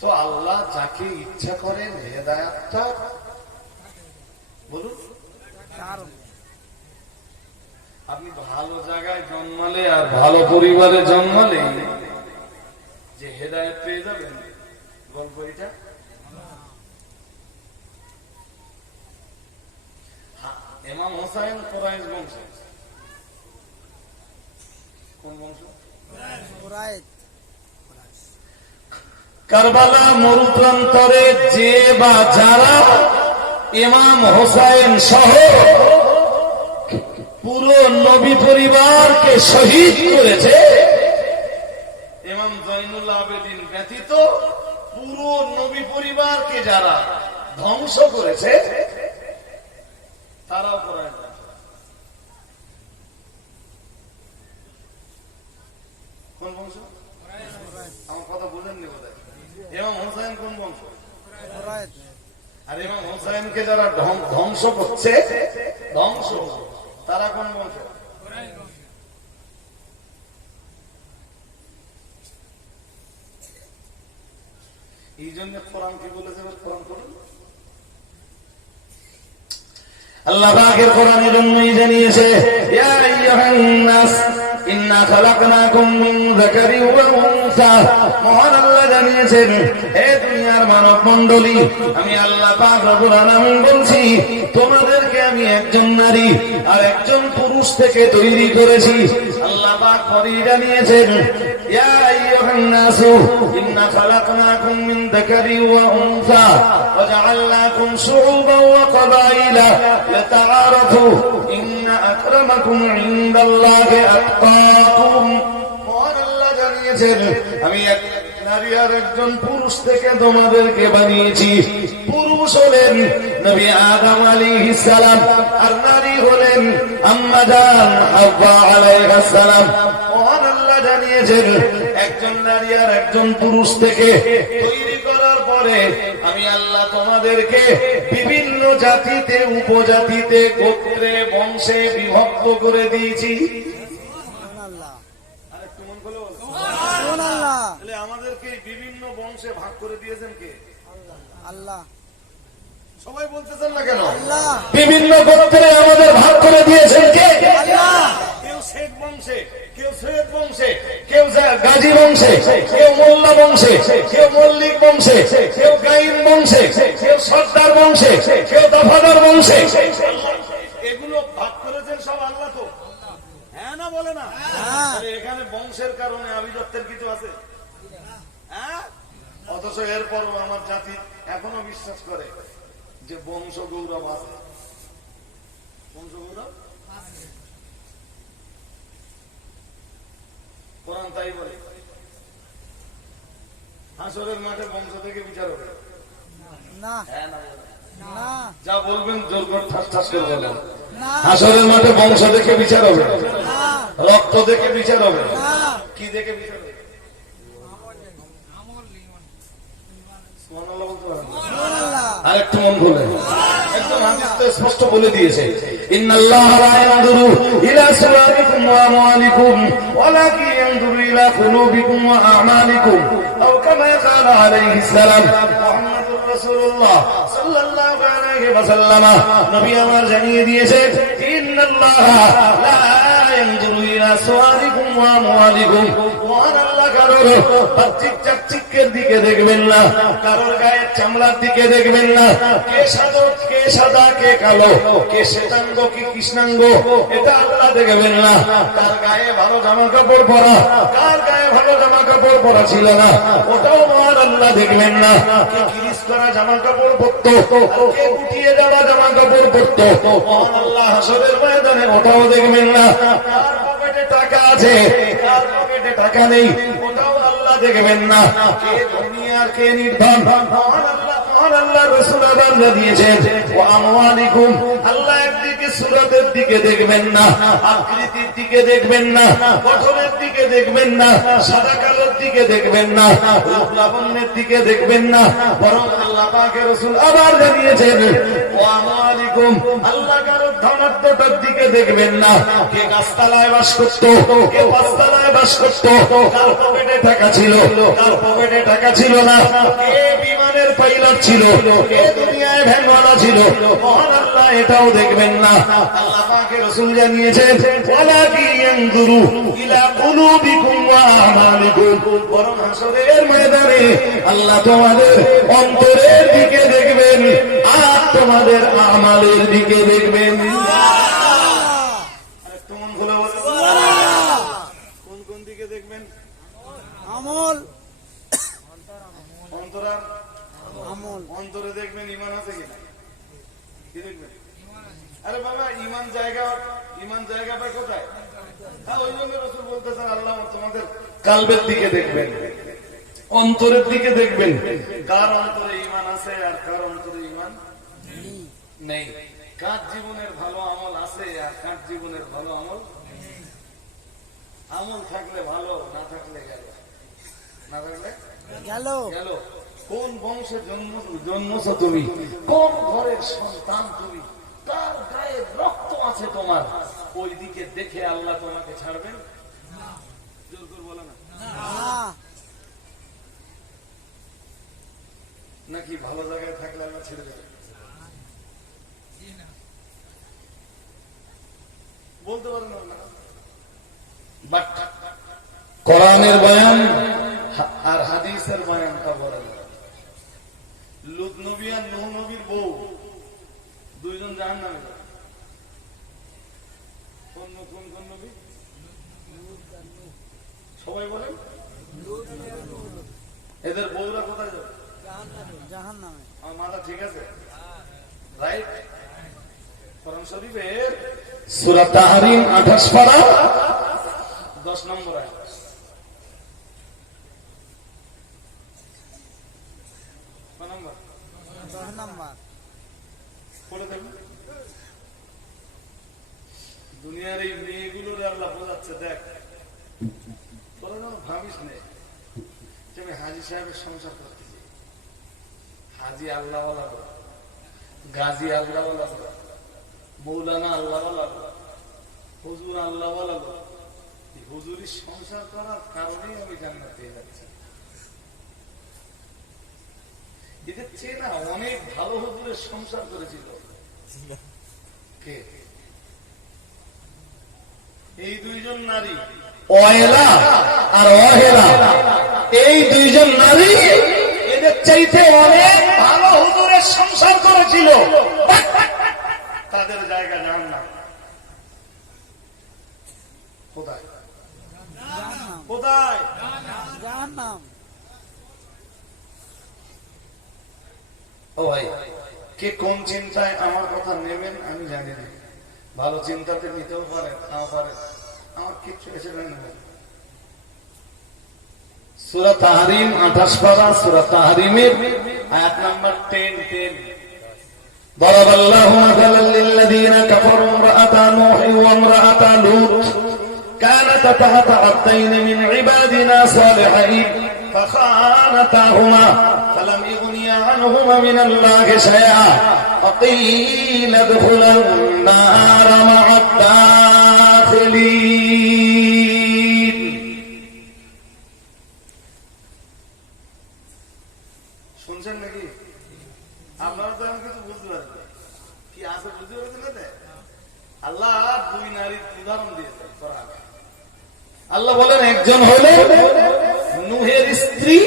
তো আল্লাহ যাকে ইচ্ছা করেন হেদায়েতটা বলুন। আপনি ভালো জায়গায় জন্মালে আর ভালো পরিবারে জন্মালে যে হেদায়েত পেয়ে যাবেন, গল্প এটা। ইমাম হোসেন কুরাইশ বংশ। কোন বংশ? কারবালা মরুপ্রান্তরে যে বা যারা ইমাম হোসেন সহ পুরো নবী পরিবারকে শহীদ করেছে, ইমাম জয়নুল আবেদিন ব্যতীত পুরো নবী পরিবারকে যারা ধ্বংস করেছে তারাও কোরআন। কোন বংশ? আমার কথা বুঝেননি বোধ হয়। ইমাম হোসেন কোন বংশ? আর ইমাম হোসেনকে যারা ধ্বংস করছে, ধ্বংস, তারা কোন বংশ? এই জন্য কোরআন কি বলেছে? কোরআন করুন। আল্লাহ পাকের কোরআনের জন্যই জানিয়েছে, ইয়া আইয়ুহান নাস ইন্না খালাকনাকুম মিন যাকারিন ওয়া উনসা। মহান আল্লাহ জানিয়েছেন, হে দুনিয়ার মানব মণ্ডলী, আমি আল্লাহ পাক রব্বুল আলামিন বলছি, তোমাদেরকে আমি একজন নারী আর একজন পুরুষ থেকে তৈরি করেছি। আল্লাহ পাক পরে জানিয়েছেন, ইয়া আইয়ুহান নাস ইন্না খালাকনাকুম মিন যাকারিন ওয়া উনসা ওয়া জাআলনাকুম শুউবান ওয়া ক্বাবাইলা লিতাআরাফু ইন্না আকরামাকুম ইনদাল্লাহি আতকাকুম। মহান আল্লাহ জানিয়েছেন, আমি এক নারী আর একজন পুরুষ থেকে তোমাদেরকে বানিয়েছি। পুরুষ হলেন নবী আদম আলাইহিস সালাম, আর নারী হলেন আম্মা জান হাওয়া আলাইহিস সালাম। মহান আল্লাহ জানিয়েছেন, একজন নারী আর একজন পুরুষ থেকে তৈরি করার পরে আমি আল্লাহ তোমাদেরকে বিভিন্ন জাতিতে, উপজাতিতে, গোত্রে, বংশে বিভক্ত করে দিয়েছি। আমাদেরকে বিভিন্ন বংশে ভাগ করে দিয়েছেন কে? আল্লাহ। সবাই বলতেছেন না কেন? আল্লাহ। বিভিন্ন গোত্রে আমাদের ভাগ করে দিয়েছেন কে? আল্লাহ। কেউ শেখ বংশে, কেউ সৈয়দ বংশে, কেউ গাজী বংশে, কেউ মোল্লা বংশে, কেউ মল্লিক বংশে, কেউ গাইন বংশে, কেউ সর্দার বংশে, কেউ দফাদার বংশে। এগুলো ভাগ করেছেন সব আল্লাহ। তো হ্যাঁ না বলে না? এখানে বংশের কারণে আভিজাত্যের কিছু আছে? হ্যাঁ। অথচ এরপরও আমার জাতি এখনো বিশ্বাস করে যে বংশ গৌরব আছে। বংশ গৌরব কোরআন তাই বলে। হাসরের মাঠে বংশ থেকে বিচার হবে না। হ্যাঁ না? যা বলবেন জোর করে ঠাস ঠাস করে বলবেন। হাসরের মাঠে বংশ দেখে বিচার হবে, রক্ত দেখে বিচার হবে, কি দেখে বিচার হবে? আরেকটু মন খুলে, একদম হাদিস তো স্পষ্ট বলে দিয়েছে, ইন্নাল্লাহা লা ইয়ানজুরু ইলা সুওয়ারিকুম ওয়া আমওয়ালিকুম ওয়ালাকিন ইয়ানজুরু ইলা কুলুবিকুম ওয়া আমালিকুম। আও কামা ক্বালা আলাইহিস সালাম মুহাম্মাদুর রাসূলুল্লাহ সাল্লাল্লাহু আলাইহি ওয়াসাল্লাম, নবী আমার জানিয়ে দিয়েছে, ইন্নাল্লাহা লা ইয়ানজুরু ইলা সুওয়ারিকুম ওয়া আমওয়ালিকুম। মহান আল্লাহ কারোর বাহ্যিক চাকচিক্যের দিকে দেখবেন না, কারোর গায়ের চামড়ার দিকে দেখবেন না, কে সাদা কে কালো, কে শ্বেতাঙ্গ কি কৃষ্ণাঙ্গ, এটা আল্লাহ দেখবেন না। তার গায়ে ভালো জামা কাপড় পরা, কার গায়ে ভালো জামা কাপড় পরা ছিল না, ওটাও মহান আল্লাহ দেখবেন না। কে কিরিস করা জামা কাপড় পরতো, কে গুটিয়ে যাওয়া জামা কাপড় পরতো, মহান আল্লাহ হাসরের ময়দানে ওটাও দেখবেন না। কার পকেটে টাকা আছে, কার পকেটে টাকা নেই, ওটাও আল্লাহ দেখবেন না। কে ধনী আর কে নির্ধন, মহান মহান আল্লাহ রাসূল আবার জানিয়েছেন ওয়া আমওয়ালিকুম, আল্লাহ একদিকে সূরাতের দিকে দেখবেন না, আকৃতির দিকে দেখবেন না, গঠনের দিকে দেখবেন না, সাদা কালোর দিকে দেখবেন না, রূপ লাবণ্যের দিকে দেখবেন না, বরং আল্লাহ পাকের রাসূল আবার জানিয়েছেন ওয়া আমওয়ালিকুম, আল্লাহ কারো ধনাত্মতার দিকে দেখবেন না, কে গাছতলায় বাস করত, কে পাঁচতলায় বাস করত, কার পকেটে টাকা ছিল, কার পকেটে টাকা ছিল না, কে বিমানের পাইলট ছিল, কে দুনিয়ায় ভ্যানওয়ালা ছিল, মহান আল্লাহ এটাও দেখবেন না। আল্লাহ পাকের রাসূল জানিয়েছেন ওয়ালাকি ইয়ানজুরু ইলা কুলুবিকুম ওয়া আমালিকুম, বরং হাসরের ময়দানে আল্লাহ তোমাদের অন্তরের দিকে দেখবেন আর তোমাদের আমালের দিকে দেখবেন। কোন কোন দিকে দেখবেন? আমল, অন্তরার আমল, অন্তরে দেখবেন ঈমান আছে কিনা, কি দেখবেন? আরে বাবা ঈমান জায়গা পায় কোথায়? ওই জন্য রাসূল বলতেছেন আল্লাহ তোমাদের কালবের দিকে দেখবেন, অন্তরের দিকে দেখবেন, কার অন্তরে ঈমান আছে আর কার অন্তরে ঈমান নেই, কার জীবনের ভালো আমল আছে আর কার জীবনের ভালো আমল। আমল থাকলে ভালো, না থাকলে গেল, না থাকলে গেল। গেল। কোন বংশে জন্মছ তুমি, কোন ঘরের সন্তান তুমি, তার গায়ে রক্ত আছে তোমার, ওই দিকে দেখে আল্লাহ তোমাকে ছাড়বেন? জোর করে বলো না। নাকি ভালো জায়গায় থাকলে আল্লাহ ছেড়ে দেবে? বলতে পারেন না। বাট কোরআনের বয়ান আর হাদিসের বয়ানটা বলেন। লূত নবী আর নূহ নবীর বউ দুইজন জাহান্নামে যাবে। কোন নবী? সবাই বলেন। এদের বউরা কোথায় যাবে? জাহান্নামে। আমার মাথা ঠিক আছে? রাইট? কোরআন শরীফের সূরা তাহরিম 28 পারা 10 নম্বর আয়াত। কোন নম্বর? 10 নম্বর। পড়ে দেখুন। দুনিয়ার এই মেয়েগুলোর আল্লাহ বোঝাচ্ছে, দেখ তোরা যেন ভাবিস নে যে আমি হাজী সাহেবের সংসার করতেছি। হাজী আল্লাহওয়ালা, গাজী আল্লাহওয়ালা, মৌলানা আল্লাহওয়ালা, হুজুর আল্লাহওয়ালা, হুজুরি সংসার করার কারণেই আমি জান্নাত পেয়ে যাচ্ছি। এদের চেয়ে না অনেক ভালো হুজুরের সংসার করেছিল। কে? এই দুইজন নারী, অহেলা আর অহেলা, এই দুইজন নারী এদের চাইতে অনেক ভালো হুজুরের সংসার করেছিল। তাদের জায়গা জাহান্নাম। কোথায়? কোথায়? জাহান্নাম। ও ভাই, কে কোন চিন্তায় আমার কথা নেবেন আমি জানি না। ভালো চিন্তাতে নিতেও পারে, নাও পারে, আমার কিচ্ছু এসে নেবেন। সূরা তাহরিম 28 পারা, সূরা তাহরিমের আয়াত নাম্বার 10। ضرب الله مثلا للذين كفروا امرأة نوح وامرأة لوط كانتا تحت عبدين من عبادنا صالحين فخانتاهما فلم يغنيا عنهما من الله شيئا وقيل ادخلا النار مع الداخلين. শুনছেন নাকি? আপনারা তো আমি কিছু বুঝতে পারবেন কি আছে, বুঝতে পারছেন না? আল্লাহ দুই নারীর উদাহরণ দিয়েছেন। আল্লাহ বলেন একজন হলেন নূহের স্ত্রী,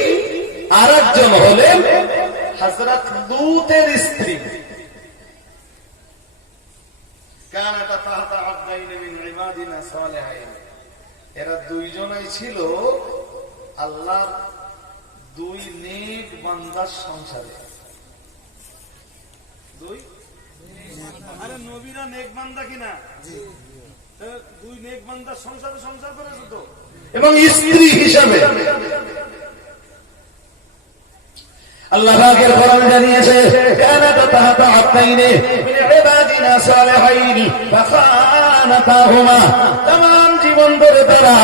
আর একজন হলেন হযরত লূতের স্ত্রী। কানাতা তাহতা আবদাইন মিন ইবাদিনা সালিহিন, এরা দুইজনই ছিল আল্লাহর দুই নেক বান্দার সংসারে। দুই, আরে নবীরা নেক বান্দা কিনা? দুই নেক বান্দার সংসারে সংসার করেছে তো, এবং স্ত্রী হিসাবে। আল্লাহ পাকের কোরআন জানিয়েছে কানা তাহাতা আতাইনে মিন ইবাদিনা সালিহিন ফাখানাতাহুমা। तमाम জীবন ধরে তারা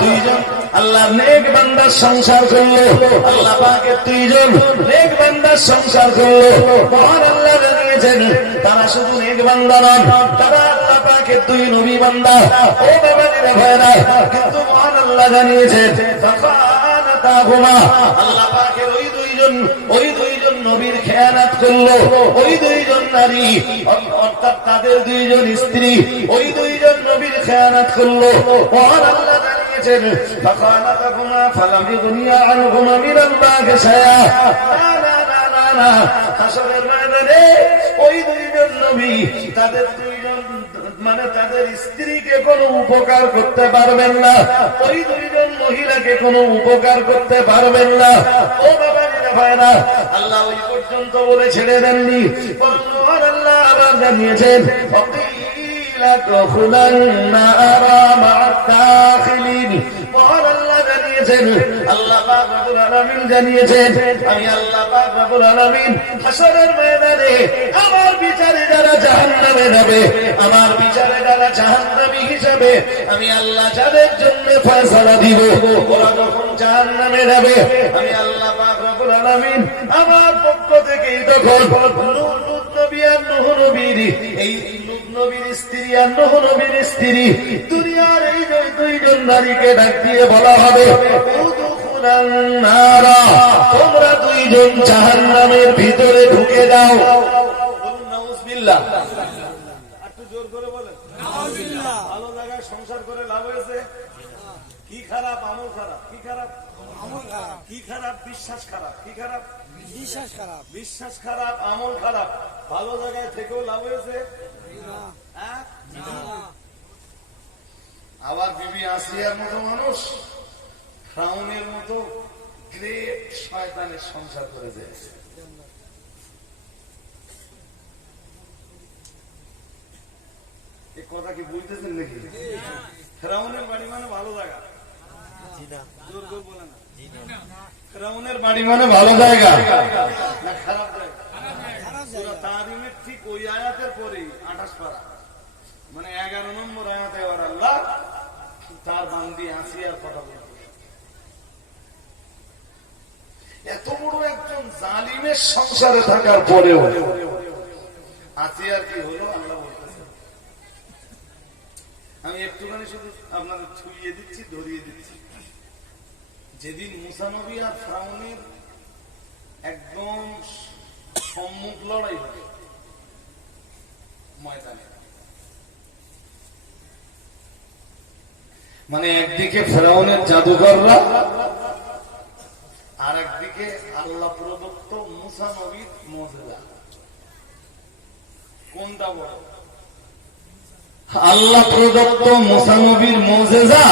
দুইজন আল্লাহ নেক বান্দার সংসার করলো। আল্লাহ পাকের দুইজন নেক বান্দার সংসার করলো। মহান আল্লাহ জানিয়েছেন তারা শুধু নেক বান্দা নন, তারা আল্লাহ পাকের দুই নবী বান্দা। ও বাবাজিরা ভাইরা, কিন্তু মহান আল্লাহ জানিয়েছেন ফাখানাতাহুমা, আল্লাহ পাকের ওই দুইজন নবীর খেয়ানত করলো। ওই দুইজন নারী অর্থাৎ তাদের দুইজন স্ত্রী ওই দুইজন নবীর খেয়ানত করলো। মহান আল্লাহ জানিয়েছেন ফাখানাতাহুমা ফালাম ইগনিয়া আনহুমা মিনাল্লাহি শাইআ। না, হাসরের ময়দানে ওই দুইজন নবী তাদের দুইজন তাদের স্ত্রীকে কোনো উপকার করতে পারবেন না, ওই দুইজন মহিলাকে কোনো উপকার করতে পারবেন না। ও বাবা ভাইরা, আল্লাহ ওই পর্যন্ত বলে ছেড়ে দেননি, বরং আল্লাহ আবার জানিয়েছেন ওয়াকিলা দুখুলান নারা মা'আদ দাখিলিন। মহান আল্লাহ জানিয়েছেন, আল্লাহ পাক রব্বুল আলামিন জানিয়েছেন, আমি আল্লাহ পাক রব্বুল আলামিন হাসরের ময়দানে আমার বিচারে যারা জাহান্নামে যাবে, আমার বিচারে যারা জাহান্নামী হিসেবে আমি আল্লাহ যাদের জন্য ফয়সালা দিব, ওরা যখন জাহান্নামে যাবে আমি আল্লাহ পাক রব্বুল আলামিন আমার পক্ষ থেকেই তখন লূত নবী আর নূহ নবীর এই লূত নবীর স্ত্রী আর নূহ নবীর স্ত্রী দুনিয়ার এই দুইজন নারীকে ডাক দিয়ে বলা হবে উদখুলান নারা, তোমরা দুইজন জাহান্নামের ভিতরে ঢুকে যাও। বলুন নাউজুবিল্লাহ। একটু জোর করে বলেন নাউজুবিল্লাহ। ভালো জায়গায় সংসার করে লাভ হয়েছে? কি খারাপ? আমল খারাপ। কি খারাপ? আমল খারাপ। কি খারাপ? বিশ্বাস খারাপ। কি খারাপ? বিশ্বাস খারাপ। বিশ্বাস খারাপ, আমল খারাপ। ভালো জায়গায় থেকেও লাভ হয়েছে? হ্যাঁ? আবার বিবি আসিয়ার মতো মানুষ ফ্রাউনের মতো গ্রেট শয়তানের সংসার করে দিয়েছে। এই কথা কি বুঝতেছেন নাকি? ফ্রাউনের বাড়ি মানে ভালো জায়গা। জোর করে বলে না। ফ্রাউনের বাড়ি মানে ভালো জায়গা না খারাপ জায়গা? সূরা তাহরিমের ঠিক ওই আয়াতের পরেই 28 পারা মানে 11 নম্বর আয়াতে আল্লাহ তার বান্দি আসিয়ার কথা বলছেন। এত বড় একজন জালিমের সংসারে থাকার পরেও আসিয়ার কি হলো আল্লাহ বলতেছেন। আমি একটুখানি শুধু আপনাদের ছুঁয়ে দিচ্ছি, ধরিয়ে দিচ্ছি। যেদিন মুসা নবী আর ফিরআউনের একদম সম্মুখ লড়াই হবে ময়দানে, মানে একদিকে ফিরআউনের জাদুকররা আর একদিকে আল্লাহ প্রদত্ত মুসা নবীর মুজিজা, কোনটা বড়? আল্লাহ প্রদত্ত মুসা নবীর মুজিজা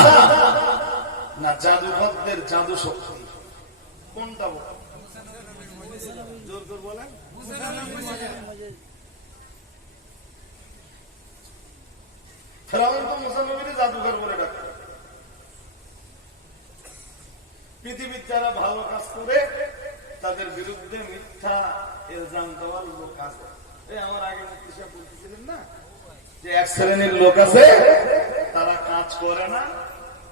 না জাদুকরদের জাদু শক্তি, কোনটা বড়? জোর করে বলেন। ফিরআউন তো মুসা নবীর জাদুকর বলে ডাকত। পৃথিবীর যারা ভালো কাজ করে তাদের বিরুদ্ধে মিথ্যা ইলজাম দেওয়ার লোক আছে। এই আমার আগে মুফতি সাহেব বলতেছিলেন না যে এক শ্রেণীর লোক আছে তারা কাজ করে না,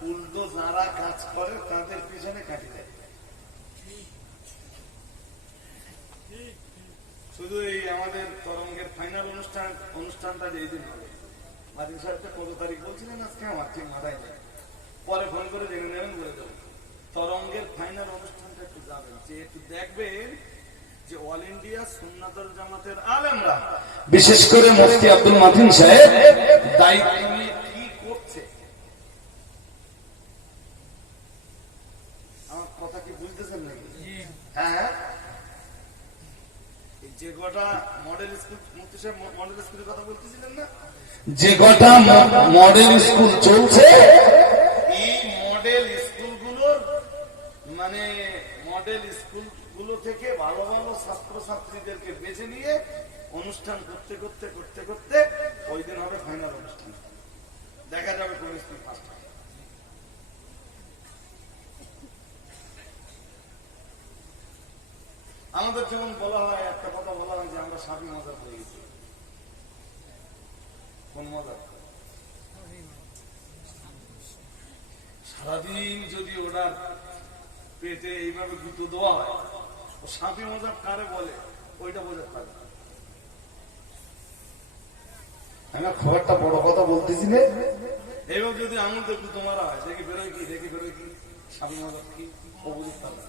উল্টো যারা কাজ করে তাদের পিছনে কাটি দেয়। শুধু এই আমাদের তরঙ্গের ফাইনাল অনুষ্ঠানটা যেদিন হবে, মাদিন সাহেবটা কত তারিখ বলছিলেন আজকে আমার ঠিক মাথায় নেই, পরে ফোন করে জেনে নেবেন বলে দেবেন। তরঙ্গের ফাইনাল অনুষ্ঠানটা একটু যাবেন, যে একটু দেখবেন যে অল ইন্ডিয়া সুন্নাতুল জামাতের আলেমরা বিশেষ করে মুফতি আব্দুল মাতিন সাহেব দায়িত্ব নিয়ে কি করছে। আমার কথা কি বুঝতেছেন নাকি? হ্যাঁ, যে কটা মডেল স্কুল, মুফতি সাহেব মডেল স্কুলের কথা বলতেছিলেন না, যে কটা মডেল স্কুল চলছে, এই মডেল স্কুলগুলোর মানে মডেল স্কুলগুলো থেকে ভালো ভালো ছাত্রছাত্রীদেরকে বেছে নিয়ে অনুষ্ঠান করতে করতে করতে করতে ওই দিন হবে ফাইনাল অনুষ্ঠান, দেখা যাবে কোন স্কুল ফার্স্ট হয়। আমাদের যেমন বলা হয়, একটা কথা বলা হয় যে আমরা সাবি মজা হয়ে গেছি। কোন মজা? সারাদিন যদি ওনার পেটে এইভাবে গুঁতো দেওয়া হয়, ও সাপি মজা কারে বলে ওইটা বোঝাতে পারে। আমি খবরটা বড় কথা বলতেছি না। এইভাবে যদি আমাদের গুঁতো মারা হয়, দেখি বেরোয় কি, দেখি বেরোয় কি, সাপি মজা কি ও বুঝতে পারে।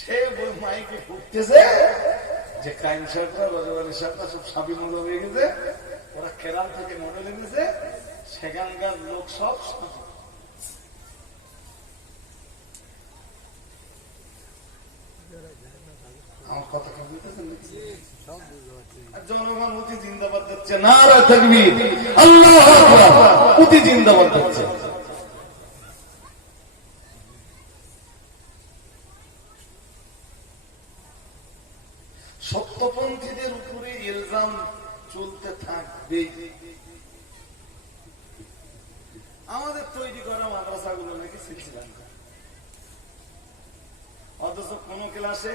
সে মাইকে ফুটতেছে যে কাইন সরকার, রজবানী সরকার সব সাবি মজা হয়ে গেছে, ওরা কেরাল থেকে মডেল এনেছে, সেখানকার লোক সব আমার কথা বুঝতেছেন? জনগণ অতি জিন্দাবাদ দিচ্ছে, নারা তাকবীর, আল্লাহু আকবার, অতি জিন্দাবাদ দিচ্ছে। সত্যপন্থীদের উপরে ইলজাম চলতে থাকবে। আমাদের তৈরি করা মাদ্রাসাগুলো নাকি শ্রীলঙ্কা, অথচ কোন ক্লাসে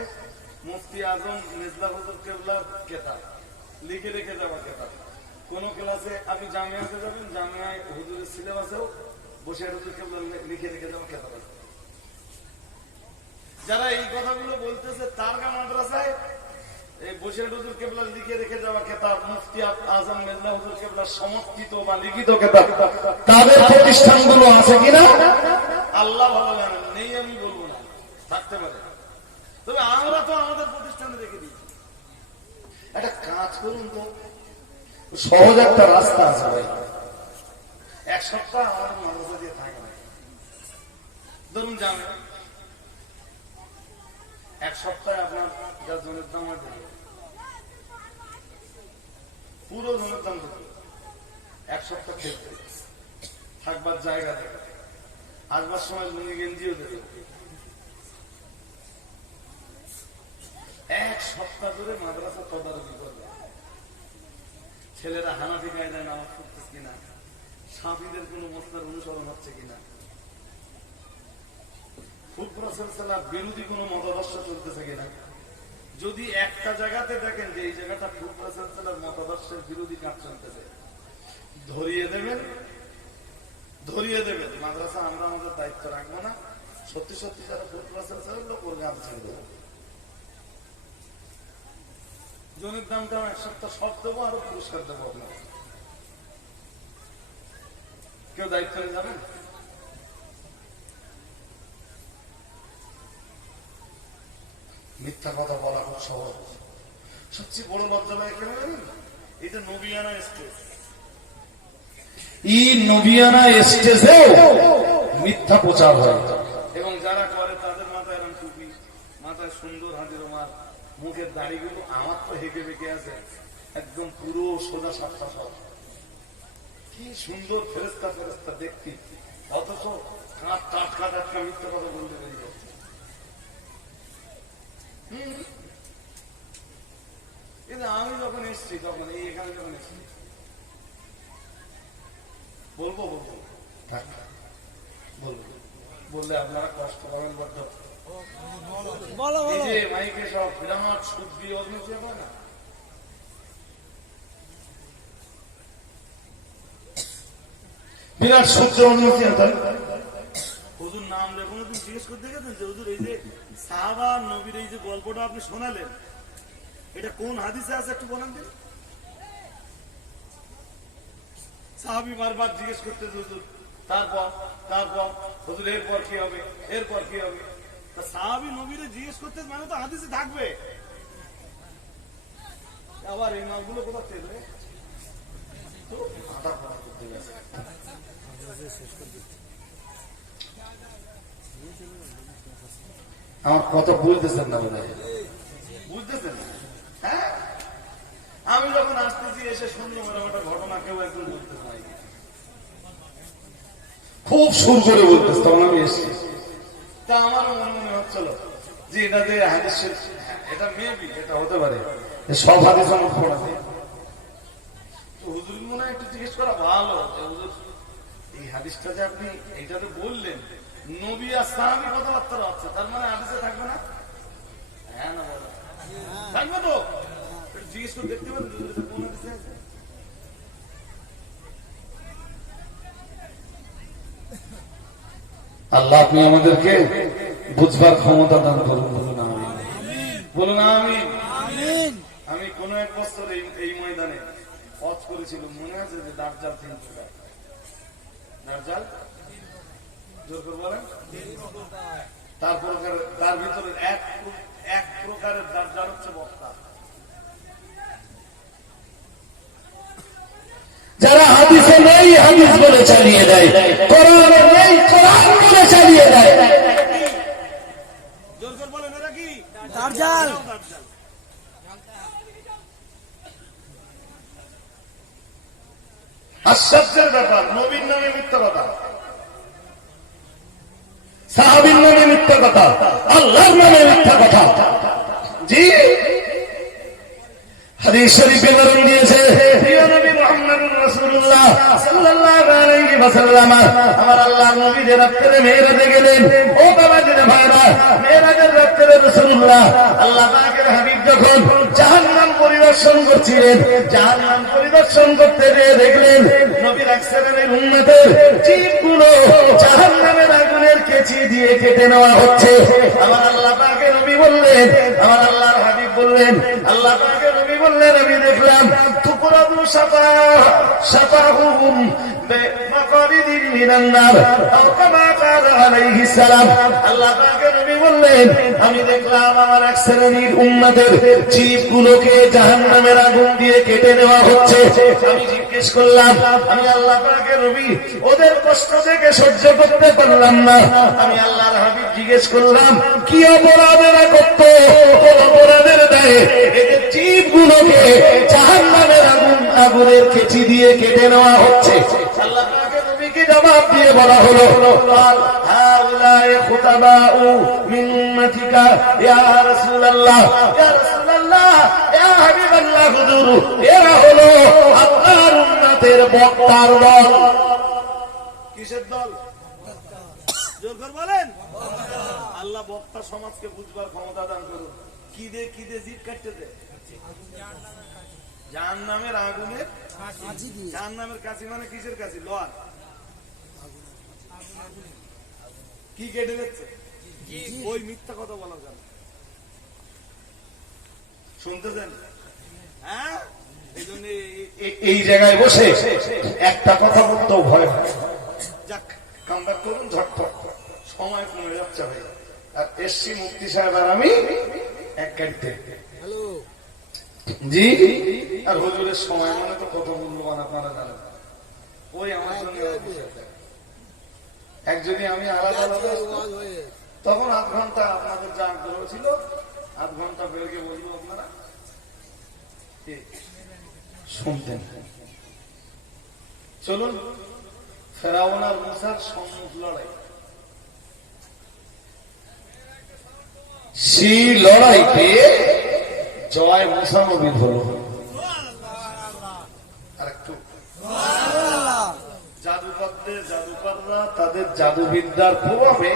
মুফতি আজম মিজলা হুজুর কেবলার কেতাব লিখে রেখে যাওয়া কেতাব, কোন ক্লাসে আপনি জামিয়াতে যাবেন, জামিয়ায় হুজুরের সিলেবাসেও বসে হুজুর কেবলার লিখে রেখে যাওয়া কেতাব আছে। যারা এই কথাগুলো বলতেছে তারগা মাদ্রাসায় এই বসির হুজুর কেবলা লিখে রেখে যাওয়া কেতাব, মুফতি আজম মিজলা হুজুর কেবলার সমর্থিত বা লিখিত কেতাব, তাদের প্রতিষ্ঠানগুলো আছে কিনা আল্লাহ ভালো জানেন। নেই আমি বলবো না, থাকতে পারে, তবে আমরা তো আমাদের প্রতিষ্ঠানে রেখে দিই। একটা কাজ করুন তো, সহজ একটা রাস্তা আছে ভাই। এক সপ্তাহ আমার মাদ্রাসা দিয়ে থাকে না, ধরুন জানে এক সপ্তাহে আপনার যা জনের দাম হয় পুরো জনের দাম দেবে, এক সপ্তাহ খেলতে থাকবার জায়গা দেবে, আসবার সময় লুঙ্গি গেঞ্জিও দেবে। এক সপ্তাহ ধরে মাদ্রাসা তদারকি করবে, ছেলেরা হানাফি কায়দায় নামাজ পড়তেছে কিনা, সাফিদের কোন মশলার অনুসরণ হচ্ছে কিনা, বিরোধী কোন মতাদর্শ চলতেছে কিনা। যদি একটা জায়গাতে দেখেন যে এই জায়গাটা ফুটবলের মতাদর্শের বিরোধী কাজ চলতেছে, ধরিয়ে দেবেন মাদ্রাসা আমরা আমাদের দায়িত্ব রাখবো না, সত্যি সত্যি যারা ফুটবলের লোক ওর গান ছেড়ে দেবো, জনের দামটা এক সপ্তাহ সব দেবো, আরো পুরস্কার দেবো আপনার। কেউ দায়িত্ব নিয়ে যাবেন? মিথ্যা কথা বলা খুব সহজ, সবচেয়ে বড় লজ্জা লাগে কেন জানেন? এটা নবিয়ানা স্টেজ, এই নবিয়ানা স্টেজে মিথ্যা প্রচার হয়, এবং যারা করে তাদের মাথায় এরকম টুপি, মাথায় সুন্দর হাতের রুমাল, মুখের দাড়িগুলো আমার তো হেঁকে বেঁকে আছে, একদম পুরো সোজা সাতটা সব, কি সুন্দর ফেরেস্তা ফেরেস্তা দেখতে, অথচ কাঠ কাঠ কাঠ একটা মিথ্যা কথা বলতে বেরিয়ে যাচ্ছে। আমি যখন এসছি তখন এখানে যখন এসছি বলবো বললে আপনারা কষ্ট পাবেন, বড্ড এই যে মাইকে সব বিরাট শুদ্ধি অগ্নিচে হয় না, বিরাট শুদ্ধ অগ্নিচে হুজুর নাম লেখুন। তুমি জিজ্ঞেস করতে গেছেন যে হুজুর এই যে সাহাবা নবীর এই যে গল্পটা আপনি শোনালেন, এটা কোন হাদিসে আছে একটু বলেন দিন। সাহাবী বারবার জিজ্ঞেস করতে হুজুর তারপর হুজুর এরপর কি হবে, এরপর কি হবে। সাহাবী নবীরে জিজ্ঞেস করতে মানে তো হাদিসে থাকবে। আবার এই নামগুলো কোথা থেকে আমার কথা বুঝতেছেন না, বুঝতেছেন না? হ্যাঁ, আমি যখন আসতেছি এসে শুনলাম একটা ঘটনা, কেউ একজন বলতে চাই, খুব সুর করে বলতেছে, তখন আমি এসেছি, তা আমার মনে হচ্ছিল যে এটা যে হাদিস, এটা মেবি এটা হতে পারে সব হাদিস আমার পড়া যায়। হুজুর মনে হয় একটু জিজ্ঞেস করা ভালো, হুজুর এই হাদিসটা যে আপনি এইটাতে বললেন, নবী আর সাহাবী কথাবার্তা হচ্ছে, তার মানে হাদিসে থাকবে না? হ্যাঁ না বলো, থাকবে তো? জিজ্ঞেস করে দেখতে পারেন কোন হাদিসে আছে? আল্লাহ আপনি আমাদেরকে বুঝবার ক্ষমতা দান করুন, বলুন আমিন, বলুন আমিন। আমি কোন এক বছর এই ময়দানে হজ করেছিলাম, মনে আছে যে দাজ্জাল 3 প্রকার। দাজ্জাল জোর করে বলেন। তার ভিতরে এক প্রকারের দাজ্জাল হচ্ছে বক্তা। যারা হাদিসে নেই হাদিস বলে চালিয়ে দেয়, কোরআনে নেই কোরআন বলে চালিয়ে দেয়। জোর করে বলেন এরা কি দাজ্জাল। আশ্চর্যের ব্যাপার, নবীর নামে মিথ্যা কথা, সাহাবীর নামে মিথ্যা কথা, আল্লাহর নামে মিথ্যা কথা। জি হাদিস শরীফে বর্ণনা দিয়েছে প্রিয় নবী মুহাম্মদুর রাসূলুল্লাহ সাল্লাল্লাহু আলাইহি ওয়াসাল্লাম আমার আল্লাহর নবী যে রাতে মেরাজে গেলেন, ও বাবাজির ভাইরা, মেরাজের রাতে রাসূলুল্লাহ আল্লাহ পাকের হাবিব যখন জাহান্নাম পরিদর্শন করছিলেন, জাহান্নাম পরিদর্শন করতে গিয়ে দেখলেন নবীর এক শ্রেণীর উম্মতের জীবগুলো জাহান্নামের আগুনের কেচি দিয়ে কেটে নেওয়া হচ্ছে। আমার আল্লাহ পাকের নবী বললেন, আমার আল্লাহর হাবিব বললেন, আল্লাহ পাকের নবী বললেন আমি দেখলাম তুকুরাদু শাফাহুম বিমাকারিদিন মিনান নার আও কামা ক্বালা আলাইহিস সালাম। আল্লাহ পাকের নবী বললেন আমি দেখলাম আমার এক শ্রেণীর উম্মতের জীবগুলোকে জাহান্নামের আগুন দিয়ে কেটে নেওয়া হচ্ছে। আমি জিজ্ঞেস করলাম, আমি আল্লাহ পাকের নবী ওদের কষ্ট দেখে সহ্য করতে পারলাম না। আমি আল্লাহর হাবিব জিজ্ঞেস করলাম কি অপরাধেরা করত, কোন অপরাধের দায়ে এদের জীবগুলোকে জাহান্নামের আগুনের কেচি দিয়ে কেটে নেওয়া হচ্ছে? আল্লাহ পাকের নবীকে জবাব দিয়ে বলা হলো হাউলাই খুতাবাউ মিন উম্মতিকা ইয়া রাসূলুল্লাহ, ইয়া রাসূলুল্লাহ, ইয়া হাবিবাল্লাহ, হুজুর এরা হলো আপনার উম্মতের বক্তার দল। কিসের দল? জোর করে বলেন। আল্লাহ বক্তা সমাজকে বুঝবার ক্ষমতা দান করুন। কি দে জিদ কাটতে দে? জাহান্নামের আগুনের কাঁচি দিয়ে। জাহান্নামের কাঁচি মানে কিসের কাঁচি? লোহার। কি কেটে যাচ্ছে? ওই মিথ্যা কথা বলার জন্য। শুনতেছেন? হ্যাঁ, এই জায়গায় বসে একটা কথা বলতেও ভয় হয়। যাক, কামব্যাক করুন ঝটপট, সময় কমে যাচ্ছে ভাই। আর এসছি মুফতি সাহেব আর আমি এক গাড়িতে। জি, আর হুজুরের সময় মানে তো কত মূল্যবান আপনারা জানেন। ওই আমার জন্য একজনই আমি আলাদা আলাদা, তখন 8 ঘন্টা আপনাদের যা আগ্রহ ছিল 8 ঘন্টা বেরোকে বলবো আপনারা শুনতেন। চলুন ফেরাউন আর মুসার সম্মুখ লড়াই। সেই লড়াইতে জয় মুসা নবীর হলো। আর একটু জাদুকররা তাদের জাদুবিদ্যার প্রভাবে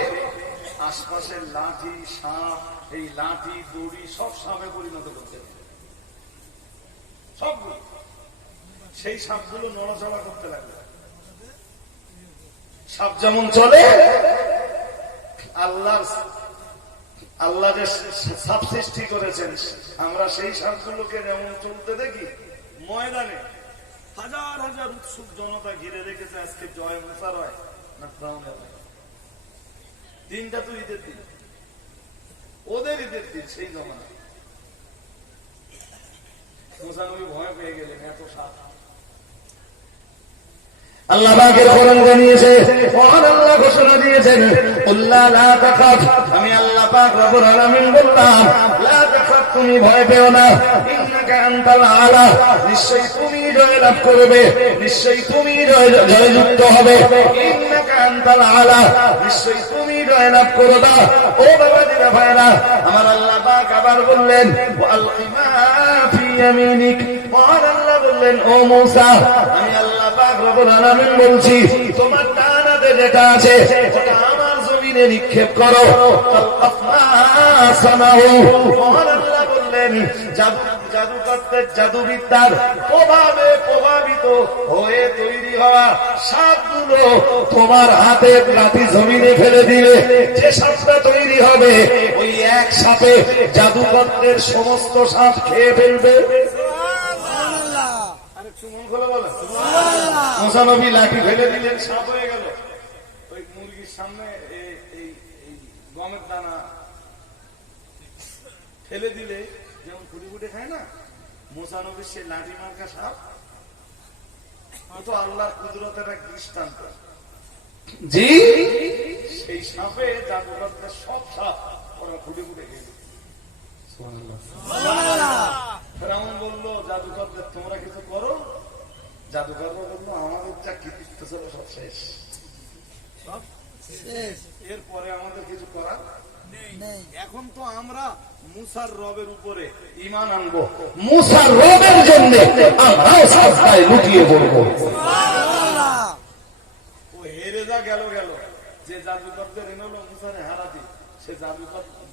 আশপাশের লাঠি, সাপ, এই লাঠি দড়ি সব সাপে পরিণত করতে, সবগুলো সেই সাপগুলো নড়াচড়া করতে লাগবে। সাপ যেমন চলে, আল্লাহ যে সাপ সৃষ্টি করেছেন আমরা সেই সাপগুলোকে যেমন চলতে দেখি ময়দানে, হাজার হাজার উৎসুক জনতা ঘিরে রেখেছে। আজকে জয় মুসার হয় না ফেরাউনের হয়? দিনটা তো ঈদের দিন, ওদের ঈদের দিন। সেই জমানা মুসা নবী ভয় পেয়ে গেলেন, এত সাপ। আল্লাহ পাকের কোরআন জানিয়েছে, মহান আল্লাহ ঘোষণা দিয়েছেন, কুল্লা লা তাখাফ, আমি আল্লাহ পাক রব্বুল আলামিন বললাম লা তাখাফ, তুমি ভয় পেও না, ইন্নাকা আনতাল আলা, নিশ্চয়ই তুমি জয় লাভ করবে, নিশ্চয়ই তুমি জয়যুক্ত হবে, ইন্নাকা আনতাল আলা, নিশ্চয়ই তুমি জয় লাভ করবা। ও বাবাজিরা ভাইরা, আমার আল্লাহ পাক আবার বললেন ওয়ালকি মা ফি ইয়ামিনিক, মহান আল্লাহ বললেন ও মুসা, আমি আল্লাহ পাক রব্বুল আলামিন বলছি তোমার ডান হাতে যেটা আছে ওটা আমার জমি জমিনে নিক্ষেপ করো। মহান আল্লাহ বললেন জাদুকরদের জাদুবিদ্যার প্রভাবে প্রভাবিত হয়ে তৈরি হওয়া সাপগুলো তোমার হাতে লাঠি জমিনে ফেলে দিলে যে সাপটা তৈরি হবে ওই এক সাপে জাদুকরদের সমস্ত সাপ খেয়ে ফেলবে। মুসা নবী লাঠি ফেলে দিলেন, সাপ হয়ে গেল। ওই মুরগির সামনে এই গমের দানা ফেলে দিলে যেমন ফুটে ফুটে খায় না, মুসা নবীর সেই লাঠি মার্কা সাপ তো আল্লাহর কুদরতের এক দৃষ্টান্ত। জি, সেই সাপে জাদুকরদের সব সাপ ওরা ফুটে ফুটে খেয়ে দিল। ফেরাউন বলল জাদুকরদের তোমরা কিছু করো। জাদুকররা বলল আমাদের যা কৃতিত্ব ছিল সব শেষ, এরপরে আমাদের কিছু করার নেই। এখন তো আমরা মুসার রবের উপরে ঈমান আনবো, মুসার রবের জন্য আমরাও সাজদায় লুটিয়ে পড়বো। ও হেরে যা গেল যে জাদুকরদের এনেলো মুসারে হারাতে, সে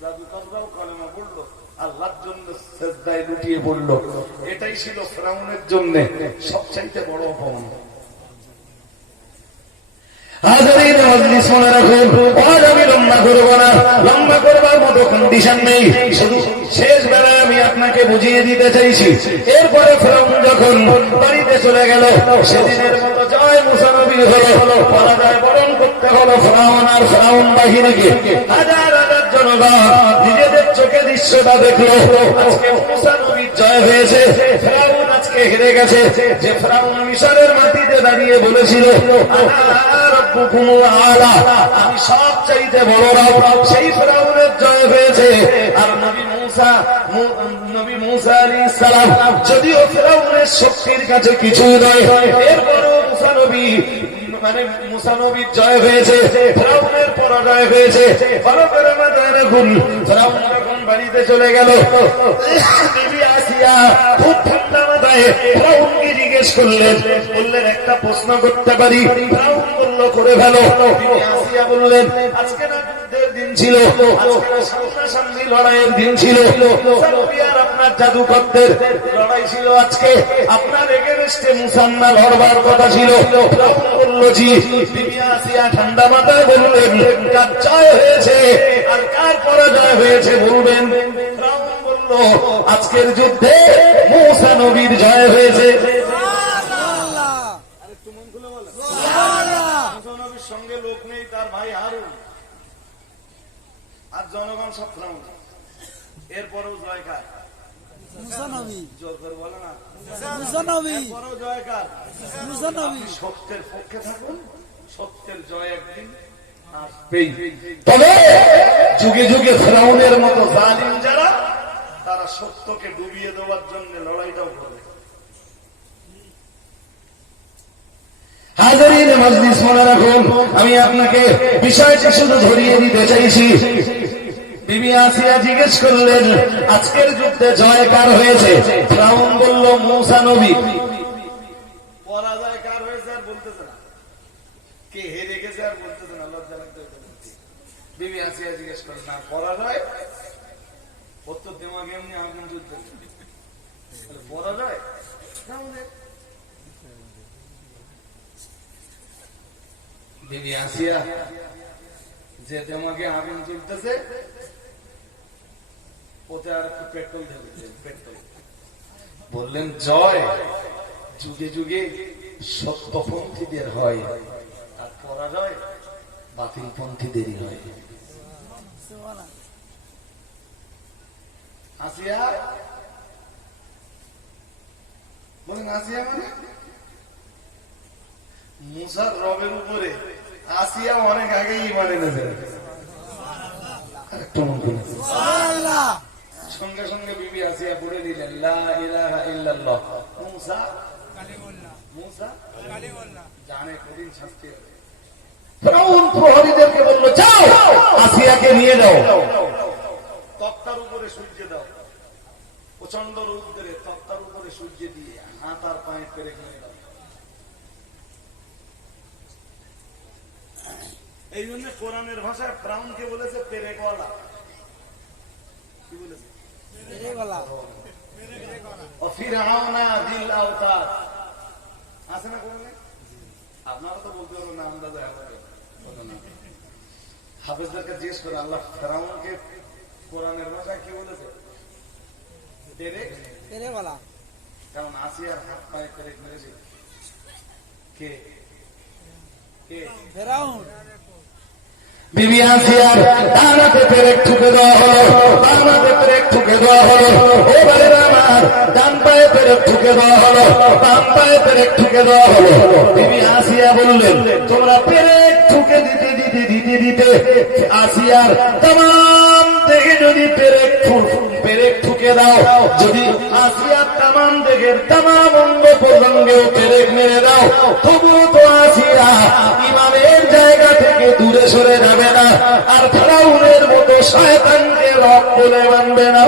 জাদুকররাও কলেমা পড়লো, আল্লাহর জন্য সাজদায় লুটিয়ে পড়লো। এটাই ছিল ফিরআউনের জন্য সবচাইতে বড় অপমান। হাজারিন মজলিস মনে রাখুন, আজ আমি লম্বা করবো না, লম্বা করবার মতো কন্ডিশন নেই। শুধু শেষ বেলায় আমি আপনাকে বুঝিয়ে দিতে চাইছি। এরপরে ফিরআউন যখন বাড়িতে চলে গেল, সেদিনের মতো জয় মুসা নবীর হলো, পরাজয় বরণ করতে হলো ফিরআউন আর ফিরআউন বাহিনীকে। হাজার হাজার জনগণ নিজেদের চোখে দৃশ্যটা দেখলো। আজকে মুসা নবীর জয় হয়েছে, ফিরআউন আজকে হেরে গেছে। যে ফিরআউন মিশরের মাটিতে দাঁড়িয়ে বলেছিল আমি সব চাইতে বড় রব, সেই ফিরআউনের জয় হয়েছে। আর নবী মূসা আলাইহিস সালাম যদিও ফিরআউনের শক্তির কাছে কিছুই নয়, এরপরও মুসা নবীর জয় হয়েছে, ফিরআউনের পরাজয় হয়েছে। ভালো করে মাথায় রাখুন, ফিরআউন যখন বাড়িতে চলে গেল, বিবি আসিয়া খুব ঠান্ডা মাথায় ফিরআউনকে জিজ্ঞেস করলেন, একটা প্রশ্ন করতে পারি? ফিরআউন বলল করে ফেলো। বিবি আসিয়া বললেন আজকে না যুদ্ধের দিন ছিল, আজকে না সামনাসামনি লড়াইয়ের দিন ছিল, আর আপনার জাদুকরদের লড়াই ছিল আজকে, আপনার এগেনস্টে মুসান্না লড়বার কথা ছিল। ফিরআউন বলল জি। বিবি আসিয়া ঠান্ডা মাথায় বললেন কার জয় হয়েছে আর কার পরাজয় হয়েছে বলবেন? ফিরআউন বলল আজকের যুদ্ধে মূসা নবীর জয় হয়েছে। সঙ্গে লোক নেই, তার ভাই হারুন, আর জনগণ সব ফিরআউন। এরপরেও জয় কার? মুসা নবী। জোর করে বলে না, মুসা নবী। এরপরেও জয় কার? মুসা নবী। সত্যের পক্ষে থাকুন, সত্যের জয় একদিন আসবেই। তবে যুগে যুগে ফিরআউনের মতো জালিম যারা, তারা সত্যকে ডুবিয়ে দেওয়ার জন্য লড়াইটাও করে। হাজারিন মজলিস মনে রাখুন, আমি আপনাকে বিষয়টি শুধু ধরিয়ে দিতে চাইছি। বিবি আসিয়া জিজ্ঞেস করলেন আজকের যুদ্ধে জয় কার হয়েছে? ফিরআউন বলল মূসা নবী। পরাজয় কার হয়েছে আর বলতেছে না, কে হেরে গেছে আর বলতেছে না, লজ্জা লাগতে। বিবি আসিয়া জিজ্ঞেস করলেন না পরাজয়, ওর তো দিমাগে এমনি আগুন যুদ্ধ, পরাজয় বিবি আসিয়া যে তোমাকে আগুন চলতেছে ওতে আর একটু পেট্রোল ঢেলে পেট্রোল। বললেন জয় যুগে যুগে সত্যপন্থীদের হয়, আর পরাজয় বাতিলপন্থীদেরই হয়। আসিয়া বলেন আসিয়া মানে মুসার রবের উপরে আসিয়া অনেক আগেই ঈমান এনেছে। সঙ্গে সঙ্গে বিবি আসিয়া পড়ে দিলেন লা ইলাহা ইল্লাল্লাহ মুসা কালিমুল্লাহ, মুসা কালিমুল্লাহ। জানে কঠিন শাস্তি হবে। ফিরআউন প্রহরীদেরকে বলল যাও আসিয়াকে নিয়ে যাও, তক্তার উপরে সূর্য দাও। প্রচন্ড রৌদ্রে তক্তার উপরে সূর্য দিয়ে হাত আর পায়ে পেরে নিয়ে দাও। এই জন্য কোরআনের ভাষায় ফেরাউনকে বলেছে পেরেকওয়ালা। কি বলেছে? পেরেকওয়ালা। ও ফিরআউনা দিল আওতাদ আছে না কোরআনে? আপনারা তো বলতে পারবেন না, আমরা যা বলো না। হাফেজদেরকে জিজ্ঞেস করে আল্লাহ ফেরাউনকে কোরআনের ভাষায় কি বলেছে? পেরেকওয়ালা। কারণ আসিয়ার হাত পায়ে পেরেক মেরেছে কে? কে? ফেরাউন। বিবি আসিয়ার ডানাতে পেরেক ঠুকে দেওয়া হলো, বামাতে পেরেক ঠুকে দেওয়া হলো। এবারে আমার ডান পায়ে পেরেক ঠুকে দেওয়া হলো, বাম পায়ে পেরেক ঠুকে দেওয়া হলো। বিবি আসিয়া বললেন, তোমরা পেরেক ঠুকে দিতে দিতে দিতে দিতে আসিয়ার তামাম দেহে যদি পেরেক ঠুকে দাও, যদি আসিয়ার তামাম দেহের তামাম অঙ্গ প্রত্যঙ্গেও পেরেক মেরে দাও, তবুও তো আসিয়া ইমামের জায়গা থেকে দূরে সরে যাবে না, আর ফেরাউনের মতো শয়তানকে রব বলে মানবে না।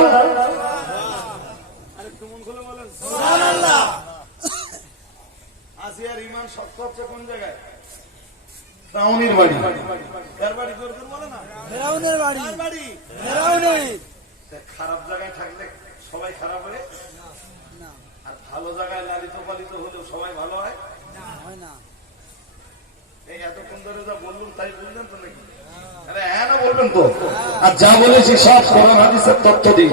আরেকটু মন খুলে বলেন সুবহানাল্লাহ। আসিয়ার ঈমান শক্ত হচ্ছে কোন জায়গায়? ফেরাউনের বাড়ি। কার বাড়ি? জোর করে বলে না। ফেরাউনের বাড়ি। কার বাড়ি? ফেরাউনের। খারাপ জায়গায় থাকলে সবাই খারাপ হয় না, আর ভালো জায়গায় লালিত পালিত হলেও সবাই ভালো হয় হয় না। এই এতক্ষণ ধরে যা বললাম তাই বললেন তো নাকি? আরে হ্যাঁ না বলবেন তো? আর যা বলেছি সব কোরআন হাদিসের তথ্য দিই।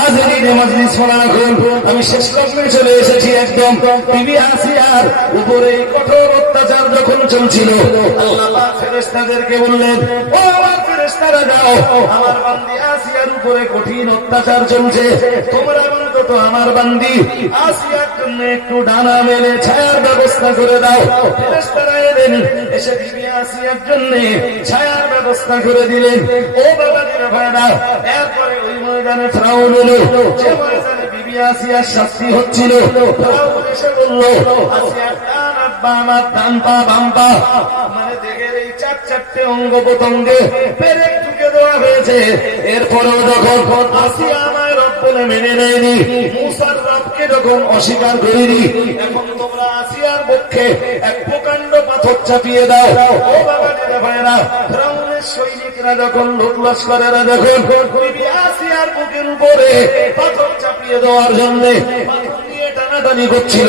আজ এই মজলিস শোনা রাখুন, আমি শেষ লগ্নে চলে এসেছি একদম। বিবি আসিয়ার উপরে কঠোর অত্যাচার যখন চলছিল, আল্লাহ পাক ফেরেশতাদেরকে বললেন, ও আমার ফেরেশতারা যাও, আমার বান্দি আসিয়ার উপরে কঠিন অত্যাচার চলছে, তোমরা অন্তত আমার বান্দি আসিয়ার জন্য একটু ডানা মেলে ছায়ার ব্যবস্থা করে দাও। ফেরেশতারা এলেন, এসে বিবি আসিয়ার জন্য ছায়ার ব্যবস্থা করে দিলেন। ও বাবাজিরা ভাইরা, এরপরে ওই ময়দানে ফেরাউন এলো, যে ময়দানে বিবি আসিয়ার শাস্তি হচ্ছিল। ফেরাউন এসে বলল, আসিয়ার ডান হাত বাম হাত, ডান পা বাম পা, মানে দেখের এই চারটে অঙ্গ প্রত্যঙ্গে পেরেক ঠুকে দেওয়া হয়েছে। এরপরেও যখন আসিয়া আমার রব বলে মেনে নেয়নি, মুসার রবকে যখন অস্বীকার করিনি, এখন তোমরা আসিয়ার পক্ষে এক প্রকাণ্ড পাথর চাপিয়ে দাও। ও বাবা দিদা ভাইরা, ফেরাউনের সৈনিকরা যখন লোক লস্করেরা যখন বিবি আসিয়ার বুকের উপরে পাথর চাপিয়ে দেওয়ার জন্য পাথর নিয়ে টানাটানি করছিল,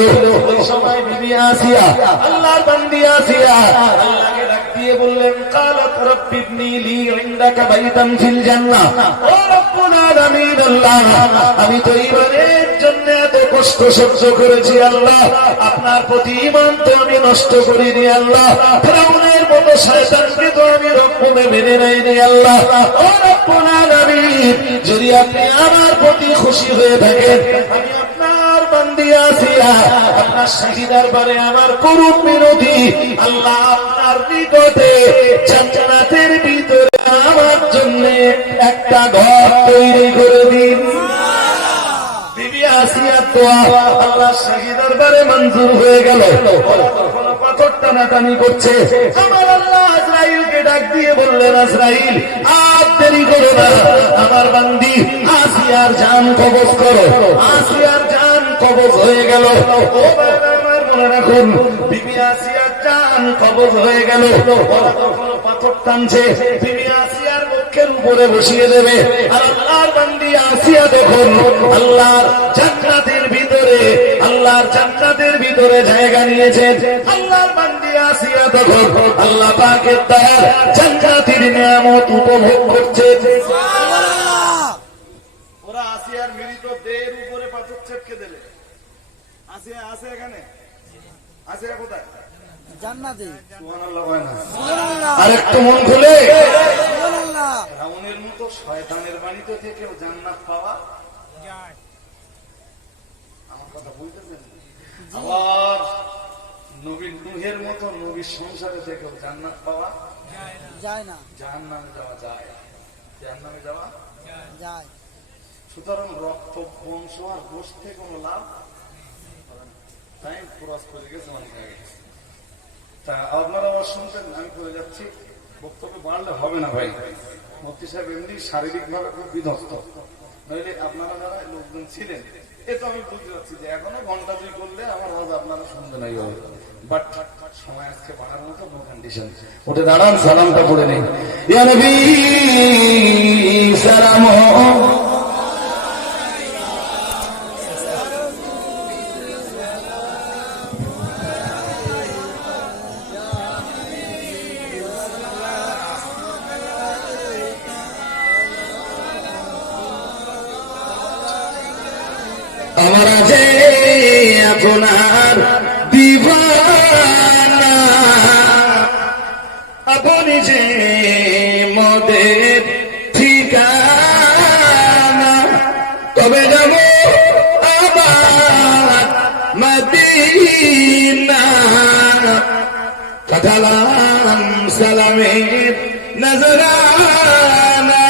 ওই সময় বিবি আসিয়া আল্লাহর বান্দি আসিয়া আল্লাহকে ডাক দিয়ে বললেন, কালাত রাব্বিবনি লি ইনদাকা বাইতান ফিল জান্নাহ। ও রব্বুল আলামিন, আল্লাহ আমি তো ঈমানের জন্য এত কষ্ট সহ্য করেছি, আল্লাহ আপনার প্রতি ঈমান তো আমি নষ্ট করিনি, আল্লাহ ফেরাউনের মতো শয়তানকে তো আমি রব্বুলে মেনে নেইনি, আল্লাহ ও রব্বুল আলামিন, যদি আপনি আমার প্রতি খুশি হয়ে থাকেন, আমি আপনার বান্দি আসিয়া আপনার শাহিদার বারে আমার করুণ বিনতি, আল্লাহ আপনার নিকটে জান্নাতের ভিতরে আমার জন্য একটা ঘর তৈরি করে দিন। বিবি আসিয়ার দোয়া আল্লাহ শাহী দরবারে মঞ্জুর হয়ে গেল। পাথর টানাটানি করছে, আমার আল্লাহ আজরাইলকে ডাক দিয়ে বললেন, আজরাইল আর দেরি করো না, আমার বান্দি আসিয়ার জান কবজ করো। আসিয়ার জান কবজ হয়ে গেল। ও বাবা আমার মনে রাখুন, বিবি আসিয়ার জান কবজ হয়ে গেল। ওরা তখন পাথর টানছে, বিবি আসিয়ার মুখের উপরে বসিয়ে দেবে। আর আল্লাহর বান্দি আসিয়া দেখুন আল্লাহর জান্নাতের ভিতরে, আল্লাহর জান্নাতের ভিতরে জায়গা নিয়েছেন। আল্লাহর বান্দি আসিয়া দেখুন আল্লাহ পাকের দয়ার জান্নাতের নিয়ামত উপভোগ করছে। ওরা আসিয়ার মৃত দেহের উপরে পাথর ছেটকে দিলে। আসিয়া আছে এখানে? আসিয়া কোথায়? জান্নাতে। সুবহানাল্লাহ হয় না? সুবহানাল্লাহ। আরেকটু মন খুলে, সুবহানাল্লাহ। ফেরাউনের মতো শয়তানের বাড়িতে থেকেও জান্নাত পাওয়া যায়। আমার কথা বুঝতেছেন? আবার নবী নূহের মতো নবীর সংসারে থেকেও জান্নাত পাওয়া যায় না। জাহান্নামে যাওয়া যায়। জাহান্নামে যাওয়া যায়। সুতরাং রক্ত বংশ আর গোষ্ঠে কোনো লাভ টাইম ক্রস করে গেছে অনেক আগে। তা আপনারা আবার শুনতেন, আমি করে যাচ্ছি, বক্তব্য বাড়লে হবে না ভাই। মুফতি সাহেব এমনি শারীরিক ভাবে খুব বিধ্বস্ত, নইলে আপনারা যারা লোকজন ছিলেন এ তো আমি বুঝতে পারছি যে এখনো ঘন্টা দুই করলে আমার আওয়াজ আপনারা শুনতে নাই হবে, বাট সময় আজকে বাড়ার মতো নো কন্ডিশন। উঠে দাঁড়ান, সালামটা পড়ে নেই। ইয়া নবী সালাম আমার আছে আপনার দিবানা, আপনি যে মদের ঠিকানা, তবে যাব আবার মদিনা, কাটালাম সালামের নজরানা।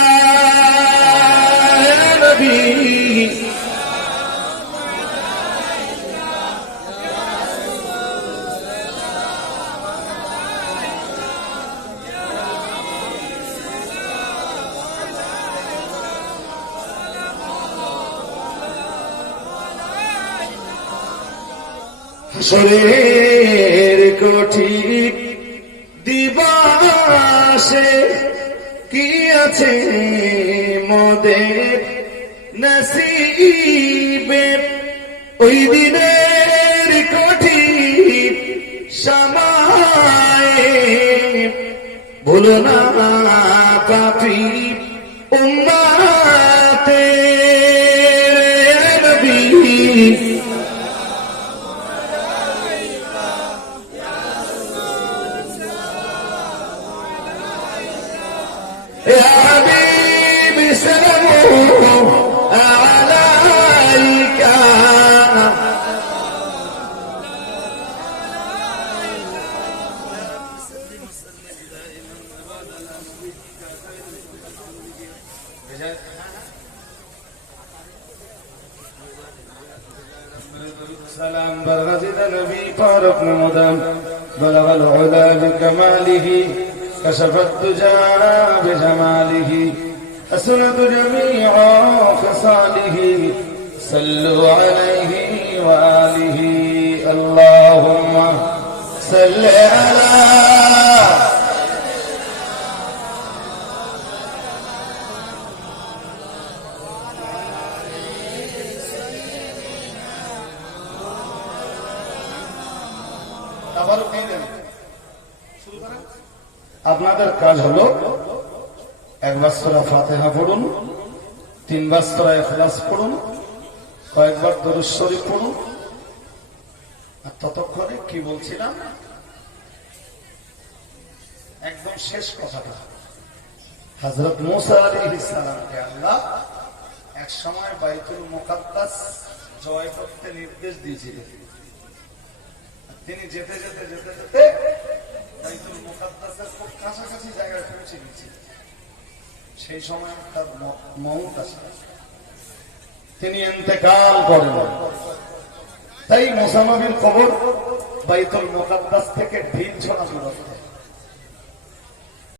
ইয়া নবী হাসরের কঠিন দিবসে কি আছে মোদের নসিবে, ওই দিনের কঠিন সময়ে ভুলো না পাপী উম্মতের নবী। يا حبيبي سلام عليك سلام برغزد نبي فاروق مدام بلغ العلا بكماله كشف الدجى بجماله حسنت جميع خصاله صلوا عليه وآله اللهم صل على আপনাদের কাজ হলো একবার সূরা ফাতিহা পড়ুন, তিনবার সূরা ইখলাস পড়ুন, কয়েকবার দরুদ শরীফ পড়ুন, আর ততক্ষণে কি বলছিলাম একদম শেষ কথাটা, হযরত মূসা আলাইহিস সালামকে আল্লাহ এক সময় বাইতুল মুকাদ্দাস জয় করতে নির্দেশ দিয়েছিলেন। তিনি যেতে যেতে যেতে যেতে বাইতুল মুকাদ্দাসের খুব কাছাকাছি জায়গায় পৌঁছে গেছেন। সেই সময় তার মউত আসে, তিনি ইন্তেকাল করেন। তাই মুসা নবীর কবর বাইতুল মুকাদ্দাস থেকে ঢিল ছোড়া দূরত্ব।